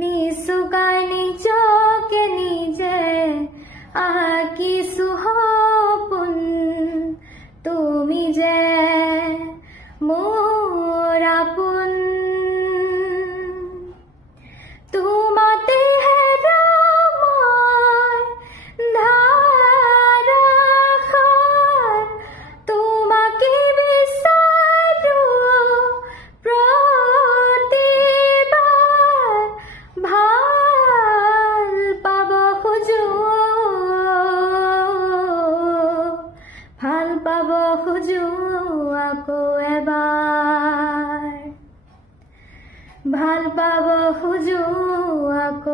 নিচুকাই নিজকে নিজে আঁকিছো সপোন, তুমি যে মোৰ আপোন। তোমাতে হেৰা মই ধাৰাসাৰ, তোমাকে বিচাৰো প্ৰতিবাৰ। ভাল পাব খোজো, ভাল পাব খোজো আকৌ এবাৰ, ভাল পাব খোজো আকৌ